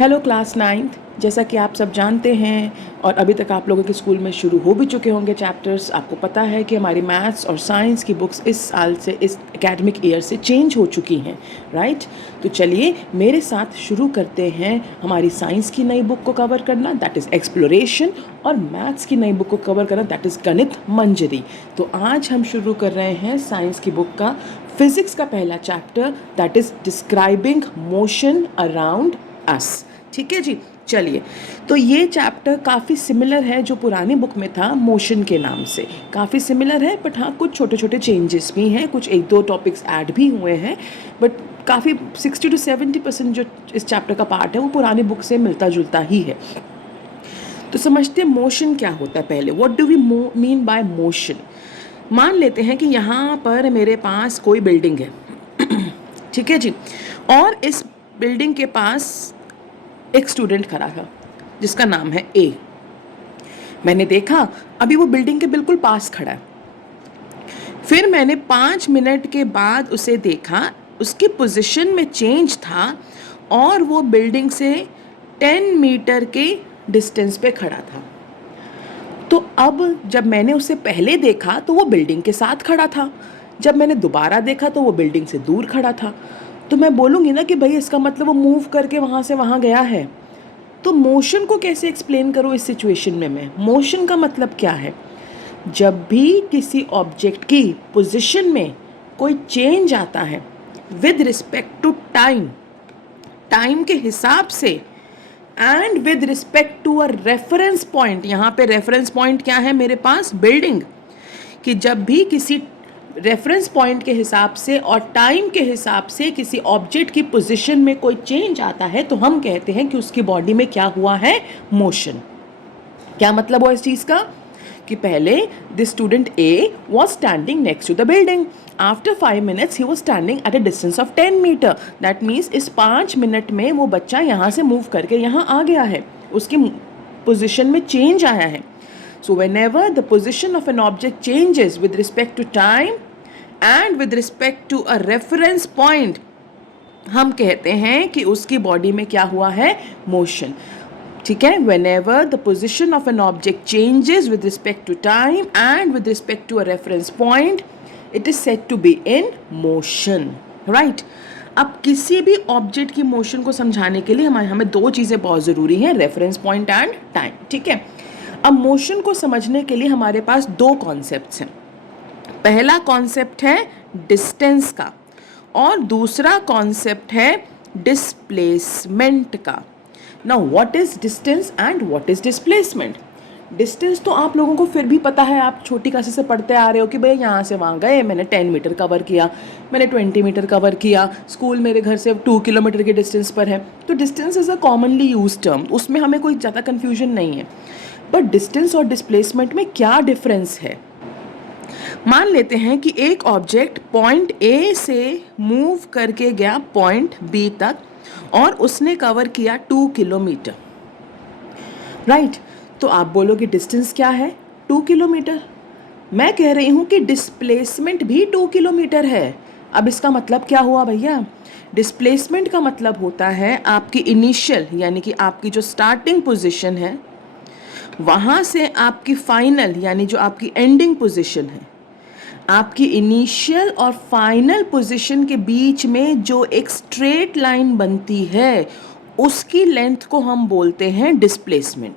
Hello class ninth. जैसा कि आप सब जानते हैं और अभी तक आप लोगों के स्कूल में शुरू हो भी चुके होंगे चैप्टर्स, आपको पता है कि हमारी मैथ्स और साइंस की बुक्स इस साल से, इस एकेडमिक ईयर से चेंज हो चुकी हैं, राइट। तो चलिए मेरे साथ शुरू करते हैं हमारी साइंस की नई बुक को कवर करना, दैट इज़ एक्सप्लोरेशन, और मैथ्स की नई बुक को कवर करना, दैट इज़ गणित मंजरी। तो आज हम शुरू कर रहे हैं साइंस की बुक का फिजिक्स का पहला chapter, that is describing motion around us. ठीक है जी, चलिए। तो ये चैप्टर काफ़ी सिमिलर है जो पुरानी बुक में था मोशन के नाम से, काफ़ी सिमिलर है, बट हाँ कुछ छोटे छोटे चेंजेस भी हैं, कुछ एक दो टॉपिक्स ऐड भी हुए हैं, बट काफ़ी 60 to 70% जो इस चैप्टर का पार्ट है वो पुरानी बुक से मिलता जुलता ही है। तो समझते हैं मोशन क्या होता है पहले। What do we mean by motion. मान लेते हैं कि यहाँ पर मेरे पास कोई बिल्डिंग है ठीक है जी, और इस बिल्डिंग के पास एक स्टूडेंट खड़ा था जिसका नाम है ए। मैंने देखा अभी वो बिल्डिंग के बिल्कुल पास खड़ा है। फिर मैंने 5 मिनट के बाद उसे देखा, उसकी पोजीशन में चेंज था और वो बिल्डिंग से 10 मीटर के डिस्टेंस पे खड़ा था। तो अब जब मैंने उसे पहले देखा तो वो बिल्डिंग के साथ खड़ा था, जब मैंने दोबारा देखा तो वो बिल्डिंग से दूर खड़ा था। तो मैं बोलूँगी ना कि भाई इसका मतलब वो मूव करके वहाँ से वहाँ गया है। तो मोशन को कैसे एक्सप्लेन करूँ इस सिचुएशन में मैं। मोशन का मतलब क्या है, जब भी किसी ऑब्जेक्ट की पोजीशन में कोई चेंज आता है with respect to time, time के हिसाब से, and with respect to a reference point. यहाँ पे रेफरेंस पॉइंट क्या है मेरे पास, बिल्डिंग। कि जब भी किसी रेफरेंस पॉइंट के हिसाब से और टाइम के हिसाब से किसी ऑब्जेक्ट की पोजीशन में कोई चेंज आता है तो हम कहते हैं कि उसकी बॉडी में क्या हुआ है, मोशन। क्या मतलब हुआ इस चीज़ का कि पहले the student A was standing next to the building, after 5 minutes he was standing at a distance of 10 metre. That means इस 5 मिनट में वो बच्चा यहाँ से मूव करके यहाँ आ गया है, उसकी पोजिशन में चेंज आया है। So whenever the position of an object changes with respect to time and with respect to a reference point, हम कहते हैं कि उसकी बॉडी में क्या हुआ है, मोशन। ठीक है, whenever the position of an object changes with respect to time and with respect to a reference point, it is said to be in motion, right? अब किसी भी ऑब्जेक्ट की मोशन को समझाने के लिए हमें दो चीज़ें बहुत ज़रूरी हैं, रेफरेंस पॉइंट एंड टाइम। ठीक है, अब मोशन को समझने के लिए हमारे पास दो कॉन्सेप्ट्स हैं। पहला कॉन्सेप्ट है डिस्टेंस का और दूसरा कॉन्सेप्ट है डिस्प्लेसमेंट का। Now what is distance and what is displacement. Distance तो आप लोगों को फिर भी पता है, आप छोटी क्लासेस से पढ़ते आ रहे हो कि भाई यहाँ से वहाँ गए, मैंने 10 मीटर कवर किया, मैंने 20 मीटर कवर किया, स्कूल मेरे घर से 2 किलोमीटर के डिस्टेंस पर है। तो distance is a commonly use term, उसमें हमें कोई ज़्यादा कन्फ्यूजन नहीं है। बट डिस्टेंस और डिस्प्लेसमेंट में क्या डिफरेंस है। मान लेते हैं कि एक ऑब्जेक्ट पॉइंट ए से मूव करके गया पॉइंट बी तक और उसने कवर किया 2 किलोमीटर, राइट। तो आप बोलोगे डिस्टेंस क्या है, 2 किलोमीटर। मैं कह रही हूं कि डिस्प्लेसमेंट भी 2 किलोमीटर है। अब इसका मतलब क्या हुआ भैया, डिस्प्लेसमेंट का मतलब होता है आपकी इनिशियल यानी कि आपकी जो स्टार्टिंग पोजीशन है वहाँ से आपकी फाइनल यानी जो आपकी एंडिंग पोजीशन है, आपकी इनिशियल और फाइनल पोजीशन के बीच में जो एक स्ट्रेट लाइन बनती है उसकी लेंथ को हम बोलते हैं displacement.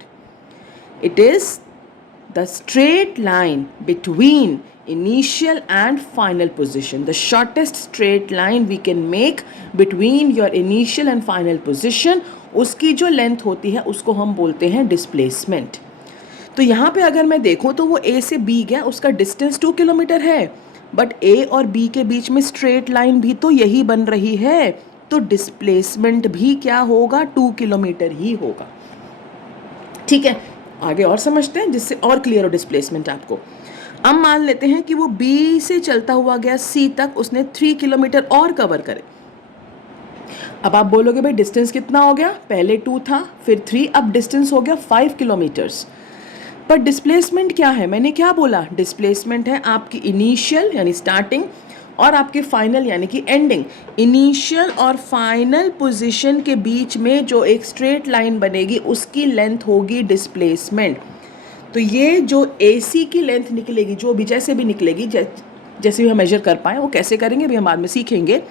It is the straight line between initial and final position, the shortest straight line we can make between your initial and final position, उसकी जो लेंथ होती है उसको हम बोलते हैं डिस्प्लेसमेंट। तो यहाँ पे अगर मैं देखूँ तो वो ए से बी गया, उसका डिस्टेंस 2 किलोमीटर है, बट ए और बी के बीच में स्ट्रेट लाइन भी तो यही बन रही है, तो डिस्प्लेसमेंट भी क्या होगा, 2 किलोमीटर ही होगा। ठीक है, आगे और समझते हैं जिससे और क्लियर हो डिस्प्लेसमेंट आपको। अब मान लेते हैं कि वो बी से चलता हुआ गया सी तक, उसने 3 किलोमीटर और कवर करे। अब आप बोलोगे भाई डिस्टेंस कितना हो गया, पहले 2 था फिर 3, अब डिस्टेंस हो गया 5 किलोमीटर्स। पर डिस्प्लेसमेंट क्या है, मैंने क्या बोला, डिस्प्लेसमेंट है आपकी इनिशियल यानी स्टार्टिंग और आपके फाइनल यानी कि एंडिंग, इनिशियल और फाइनल पोजीशन के बीच में जो एक स्ट्रेट लाइन बनेगी उसकी लेंथ होगी डिस्प्लेसमेंट। तो ये जो AC की लेंथ निकलेगी, जो भी जैसे भी निकलेगी, जैसे भी हम मेजर कर पाए, वो कैसे करेंगे भी हम बाद में सीखेंगे।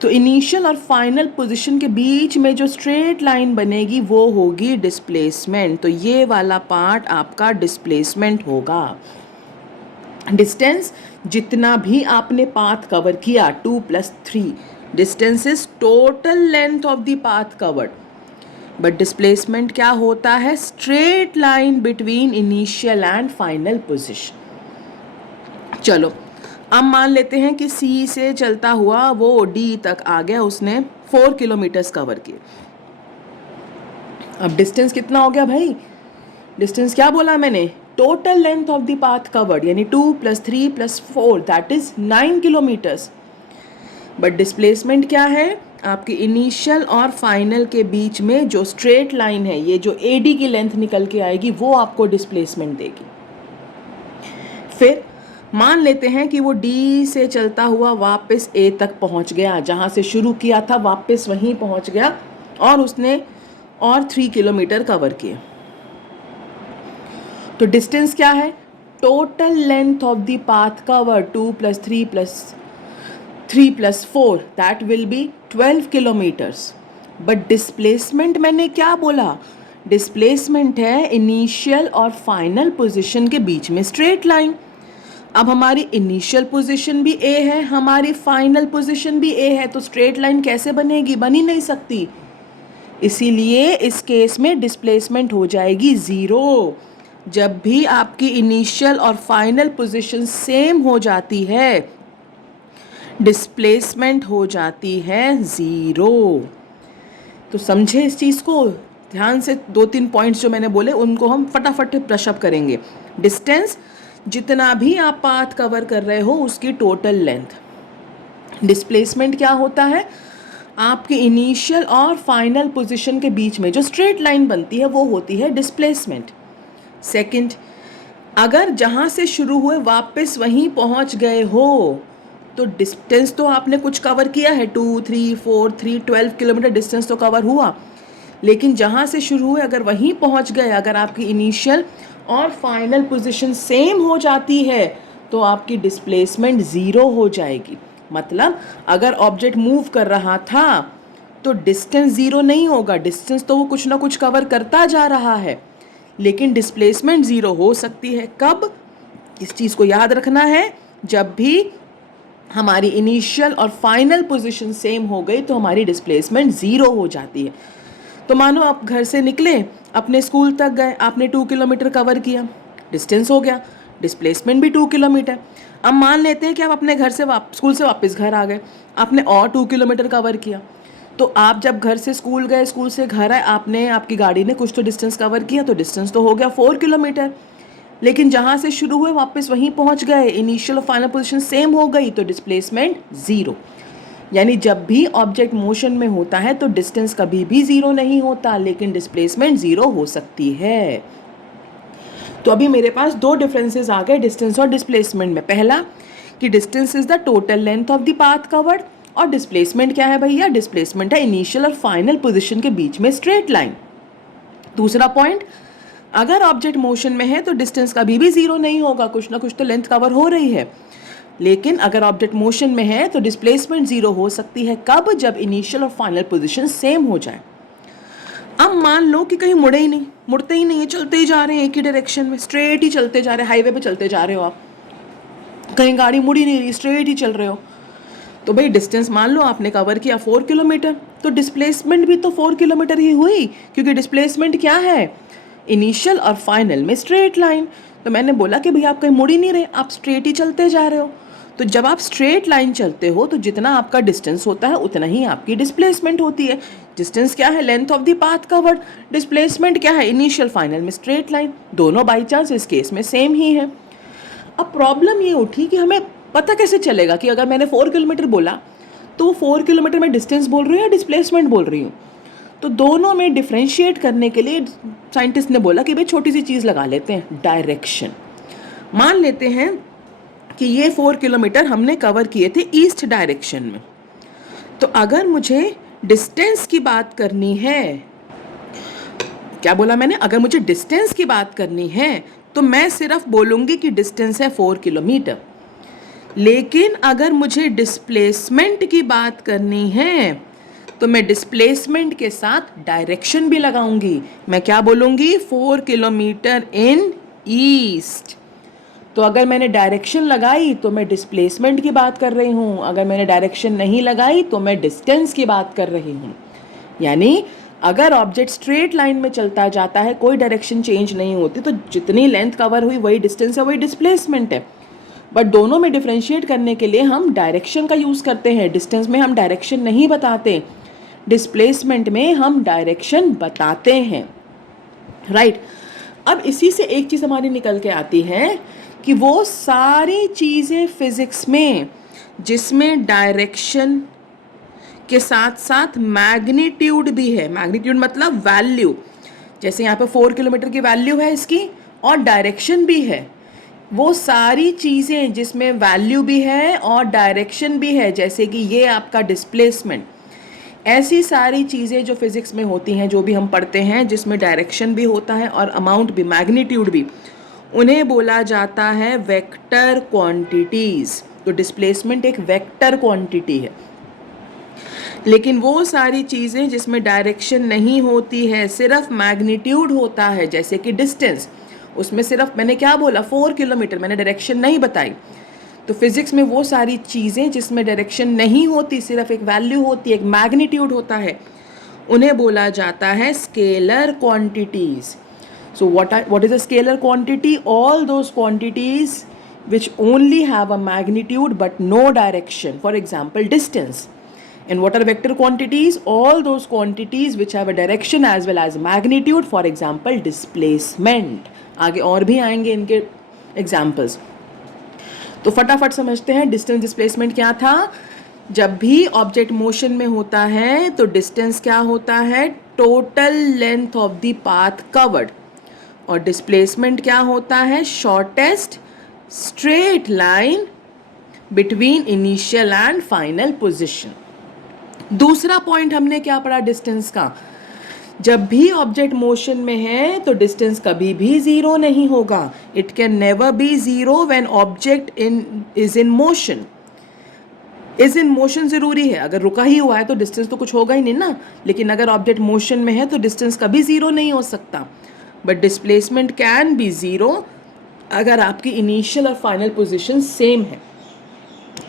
तो इनिशियल और फाइनल पोजीशन के बीच में जो स्ट्रेट लाइन बनेगी वो होगी डिस्प्लेसमेंट। तो ये वाला पार्ट आपका डिस्प्लेसमेंट होगा। डिस्टेंस जितना भी आपने पाथ कवर किया 2 + 3, distance is total length of the path covered. But displacement क्या होता है? Straight line between initial and final position. चलो अब मान लेते हैं कि C से चलता हुआ वो D तक आ गया, उसने 4 किलोमीटर्स कवर किए। अब डिस्टेंस कितना हो गया भाई? डिस्टेंस क्या बोला मैंने? Total length of the path covered, यानी 2 + 3 + 4 that is 9 kilometres. But displacement क्या है? आपकी इनिशियल और फाइनल के बीच में जो स्ट्रेट लाइन है, ये जो AD की लेंथ निकल के आएगी वो आपको डिस्प्लेसमेंट देगी। फिर मान लेते हैं कि वो D से चलता हुआ वापस A तक पहुंच गया, जहां से शुरू किया था वापस वहीं पहुंच गया और उसने और 3 किलोमीटर कवर किए। तो डिस्टेंस क्या है? Total length of the path cover 2 + 3 + 3 + 4 that will be 12 kilometres. But displacement मैंने क्या बोला? डिस्प्लेसमेंट है इनिशियल और फाइनल पोजीशन के बीच में स्ट्रेट लाइन। अब हमारी इनिशियल पोजीशन भी A है, हमारी फाइनल पोजीशन भी A है, तो स्ट्रेट लाइन कैसे बनेगी? बन ही नहीं सकती। इसीलिए इस केस में डिस्प्लेसमेंट हो जाएगी 0। जब भी आपकी इनिशियल और फाइनल पोजीशन सेम हो जाती है, डिस्प्लेसमेंट हो जाती है 0। तो समझे इस चीज़ को? ध्यान से 2-3 पॉइंट्स जो मैंने बोले उनको हम फटाफट ब्रश अप करेंगे। डिस्टेंस जितना भी आप पाथ कवर कर रहे हो उसकी टोटल लेंथ। डिस्प्लेसमेंट क्या होता है? आपके इनिशियल और फाइनल पोजीशन के बीच में जो स्ट्रेट लाइन बनती है वो होती है डिस्प्लेसमेंट। सेकंड, अगर जहाँ से शुरू हुए वापस वहीं पहुँच गए हो तो डिस्टेंस तो आपने कुछ कवर किया है, 2, 3, 4, 3, 12 किलोमीटर डिस्टेंस तो कवर हुआ, लेकिन जहाँ से शुरू हुए अगर वहीं पहुँच गए, अगर आपकी इनिशियल और फाइनल पोजीशन सेम हो जाती है तो आपकी डिस्प्लेसमेंट 0 हो जाएगी। मतलब अगर ऑब्जेक्ट मूव कर रहा था तो डिस्टेंस 0 नहीं होगा, डिस्टेंस तो वो कुछ ना कुछ कवर करता जा रहा है, लेकिन डिस्प्लेसमेंट 0 हो सकती है। कब? इस चीज़ को याद रखना है, जब भी हमारी इनिशियल और फाइनल पोजीशन सेम हो गई तो हमारी डिस्प्लेसमेंट 0 हो जाती है। तो मानो आप घर से निकले, अपने स्कूल तक गए, आपने 2 किलोमीटर कवर किया, डिस्टेंस हो गया, डिस्प्लेसमेंट भी 2 किलोमीटर। अब मान लेते हैं कि आप अपने घर से स्कूल से वापस घर आ गए, आपने और 2 किलोमीटर कवर किया। तो आप जब घर से स्कूल गए, स्कूल से घर आए, आपने आपकी गाड़ी ने कुछ तो डिस्टेंस कवर किया, तो डिस्टेंस तो हो गया 4 किलोमीटर। लेकिन जहाँ से शुरू हुए वापस वहीं पहुँच गए, इनिशियल और फाइनल पोजीशन सेम हो गई, तो डिस्प्लेसमेंट 0। यानी जब भी ऑब्जेक्ट मोशन में होता है तो डिस्टेंस कभी भी 0 नहीं होता, लेकिन डिस्प्लेसमेंट 0 हो सकती है। तो अभी मेरे पास 2 डिफरेंसेस आ गए डिस्टेंस और डिस्प्लेसमेंट में। पहला कि distance is the total length of the path covered, और डिस्प्लेसमेंट क्या है भैया? डिस्प्लेसमेंट है इनिशियल और फाइनल पोजीशन के बीच में स्ट्रेट लाइन। दूसरा पॉइंट, अगर ऑब्जेक्ट मोशन में है तो डिस्टेंस कभी भी 0 नहीं होगा, कुछ ना कुछ तो लेंथ कवर हो रही है। लेकिन अगर ऑब्जेक्ट मोशन में है तो डिस्प्लेसमेंट 0 हो सकती है। कब? जब इनिशियल और फाइनल पोजीशन सेम हो जाए। अब मान लो कि कहीं मुड़े ही नहीं, मुड़ते ही नहीं है, चलते ही जा रहे हैं एक ही डायरेक्शन में, स्ट्रेट ही चलते जा रहे हैं, हाईवे पे चलते जा रहे हो आप, कहीं गाड़ी मुड़ ही नहीं रही, स्ट्रेट ही चल रहे हो। तो भाई डिस्टेंस मान लो आपने कवर किया 4 किलोमीटर, तो डिस्प्लेसमेंट भी तो 4 किलोमीटर ही हुई, क्योंकि डिस्प्लेसमेंट क्या है? इनिशियल और फाइनल में स्ट्रेट लाइन। तो मैंने बोला कि भैया आप कहीं मुड़ ही नहीं रहे, आप स्ट्रेट ही चलते जा रहे हो। तो जब आप स्ट्रेट लाइन चलते हो तो जितना आपका डिस्टेंस होता है उतना ही आपकी डिस्प्लेसमेंट होती है। डिस्टेंस क्या है? Length of the path covered. Displacement क्या है? इनिशियल फाइनल में स्ट्रेट लाइन। दोनों बाई चांस इस केस में सेम ही है। अब प्रॉब्लम ये उठी कि हमें पता कैसे चलेगा कि अगर मैंने 4 किलोमीटर बोला तो वो 4 किलोमीटर में डिस्टेंस बोल रही हूँ या डिस्प्लेसमेंट बोल रही हूँ? तो दोनों में डिफ्रेंशिएट करने के लिए साइंटिस्ट ने बोला कि भाई छोटी सी चीज़ लगा लेते हैं, डायरेक्शन। मान लेते हैं कि ये 4 किलोमीटर हमने कवर किए थे ईस्ट डायरेक्शन में। तो अगर मुझे डिस्टेंस की बात करनी है, क्या बोला मैंने, अगर मुझे डिस्टेंस की बात करनी है तो मैं सिर्फ बोलूँगी कि डिस्टेंस है 4 किलोमीटर। लेकिन अगर मुझे डिस्प्लेसमेंट की बात करनी है तो मैं डिस्प्लेसमेंट के साथ डायरेक्शन भी लगाऊंगी। मैं क्या बोलूँगी, 4 किलोमीटर इन ईस्ट। तो अगर मैंने डायरेक्शन लगाई तो मैं डिस्प्लेसमेंट की बात कर रही हूँ, अगर मैंने डायरेक्शन नहीं लगाई तो मैं डिस्टेंस की बात कर रही हूँ। यानी अगर ऑब्जेक्ट स्ट्रेट लाइन में चलता जाता है, कोई डायरेक्शन चेंज नहीं होती, तो जितनी लेंथ कवर हुई वही डिस्टेंस है, वही डिस्प्लेसमेंट है। बट दोनों में डिफ्रेंशिएट करने के लिए हम डायरेक्शन का यूज़ करते हैं। डिस्टेंस में हम डायरेक्शन नहीं बताते, डिस्प्लेसमेंट में हम डायरेक्शन बताते हैं, राइट। अब इसी से एक चीज़ हमारी निकल के आती है कि वो सारी चीज़ें फिजिक्स में जिसमें डायरेक्शन के साथ साथ मैग्नीट्यूड भी है, मैग्नीट्यूड मतलब वैल्यू, जैसे यहाँ पे 4 किलोमीटर की वैल्यू है इसकी और डायरेक्शन भी है, वो सारी चीज़ें जिसमें वैल्यू भी है और डायरेक्शन भी है, जैसे कि ये आपका डिस्प्लेसमेंट, ऐसी सारी चीज़ें जो फिज़िक्स में होती हैं, जो भी हम पढ़ते हैं जिसमें डायरेक्शन भी होता है और अमाउंट भी, मैग्नीट्यूड भी, उन्हें बोला जाता है वेक्टर क्वांटिटीज़। तो डिस्प्लेसमेंट एक वेक्टर क्वांटिटी है। लेकिन वो सारी चीज़ें जिसमें डायरेक्शन नहीं होती है, सिर्फ मैग्नीट्यूड होता है, जैसे कि डिस्टेंस, उसमें सिर्फ मैंने क्या बोला, 4 किलोमीटर, मैंने डायरेक्शन नहीं बताई। तो फिजिक्स में वो सारी चीज़ें जिसमें डायरेक्शन नहीं होती, सिर्फ एक वैल्यू होती है, एक मैग्नीट्यूड होता है, उन्हें बोला जाता है scalar quantities. So what is a scalar quantity? All those quantities which only have a magnitude but no direction. For example, distance. And what are vector quantities? All those quantities which have a direction as well as magnitude. For example, displacement. आगे और भी आएंगे इनके examples. तो फटाफट समझते हैं distance displacement क्या था। जब भी ऑब्जेक्ट मोशन में होता है तो डिस्टेंस क्या होता है, total length of the path covered, और डिस्प्लेसमेंट क्या होता है, shortest straight line between initial and final position. दूसरा पॉइंट हमने क्या पढ़ा डिस्टेंस का, जब भी ऑब्जेक्ट मोशन में है तो डिस्टेंस कभी भी जीरो नहीं होगा। It can never be zero when object is in motion. Is in motion जरूरी है, अगर रुका ही हुआ है तो डिस्टेंस तो कुछ होगा ही नहीं ना। लेकिन अगर ऑब्जेक्ट मोशन में है तो डिस्टेंस कभी जीरो नहीं हो सकता। But displacement can be zero अगर आपकी इनिशियल और फाइनल पोजीशन सेम है।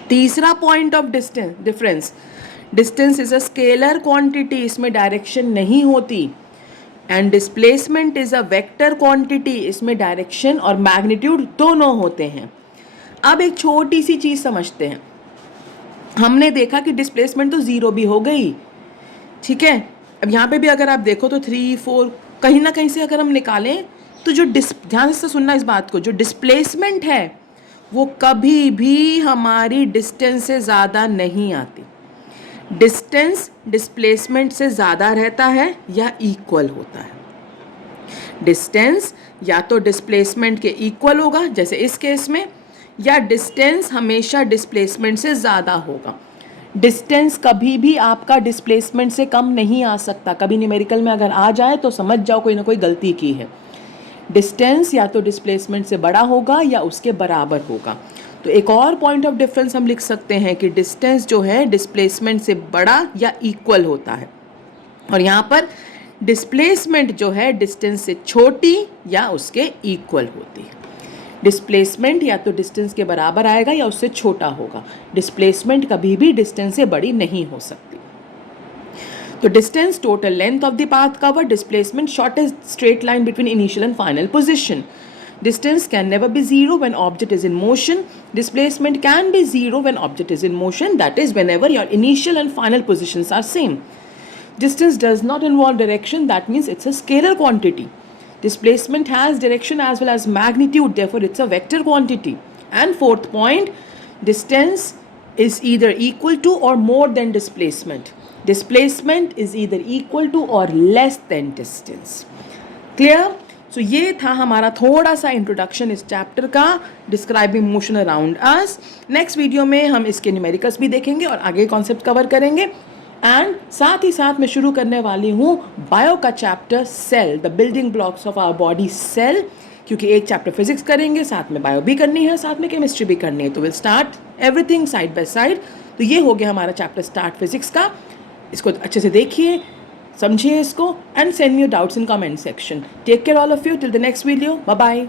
तीसरा point of difference, distance is a scalar quantity, इसमें डायरेक्शन नहीं होती, and displacement is a vector quantity, इसमें डायरेक्शन और मैग्नीट्यूड दोनों होते हैं। अब एक छोटी सी चीज समझते हैं। हमने देखा कि डिस्प्लेसमेंट तो जीरो भी हो गई, ठीक है। अब यहाँ पे भी अगर आप देखो तो 3, 4 कहीं ना कहीं से अगर हम निकालें तो जो ध्यान से सुनना इस बात को, जो डिस्प्लेसमेंट है वो कभी भी हमारी डिस्टेंस से ज़्यादा नहीं आती। डिस्टेंस डिस्प्लेसमेंट से ज़्यादा रहता है या इक्वल होता है। डिस्टेंस या तो डिस्प्लेसमेंट के इक्वल होगा जैसे इस केस में, या डिस्टेंस हमेशा डिस्प्लेसमेंट से ज़्यादा होगा। डिस्टेंस कभी भी आपका डिस्प्लेसमेंट से कम नहीं आ सकता। कभी न्यूमेरिकल में अगर आ जाए तो समझ जाओ कोई ना कोई गलती की है। डिस्टेंस या तो डिस्प्लेसमेंट से बड़ा होगा या उसके बराबर होगा। तो एक और पॉइंट ऑफ डिफरेंस हम लिख सकते हैं कि डिस्टेंस जो है डिस्प्लेसमेंट से बड़ा या इक्वल होता है, और यहाँ पर डिस्प्लेसमेंट जो है डिस्टेंस से छोटी या उसके इक्वल होती है। डिस्प्लेसमेंट या तो डिस्टेंस के बराबर आएगा या उससे छोटा होगा। डिस्प्लेसमेंट कभी भी डिस्टेंस से बड़ी नहीं हो सकती। तो distance total length of the path cover, displacement shortest straight line between initial and final position. Distance can never be zero when object is in motion. Displacement can be zero when object is in motion. That is whenever your initial and final positions are same. Distance does not involve direction. That means it's a scalar quantity. Displacement has direction as well as magnitude. Therefore, it's a vector quantity. And fourth point, distance is either equal to or more than displacement. Displacement is either equal to or less than distance. Clear? सो ये था हमारा थोड़ा सा introduction इस chapter का, describing motion around us. Next video में हम इसके न्यूमेरिकल्स भी देखेंगे और आगे कॉन्सेप्ट कवर करेंगे। एंड साथ ही साथ मैं शुरू करने वाली हूँ बायो का chapter, cell, the building blocks of our body cell, क्योंकि एक चैप्टर फिजिक्स करेंगे, साथ में बायो भी करनी है, साथ में केमिस्ट्री भी करनी है, तो will start everything side by side. तो ये हो गया हमारा चैप्टर स्टार्ट फिजिक्स का। इसको अच्छे से देखिए, समझिए इसको, and send me your doubts in comment section. Take care all of you, till the next video, bye bye.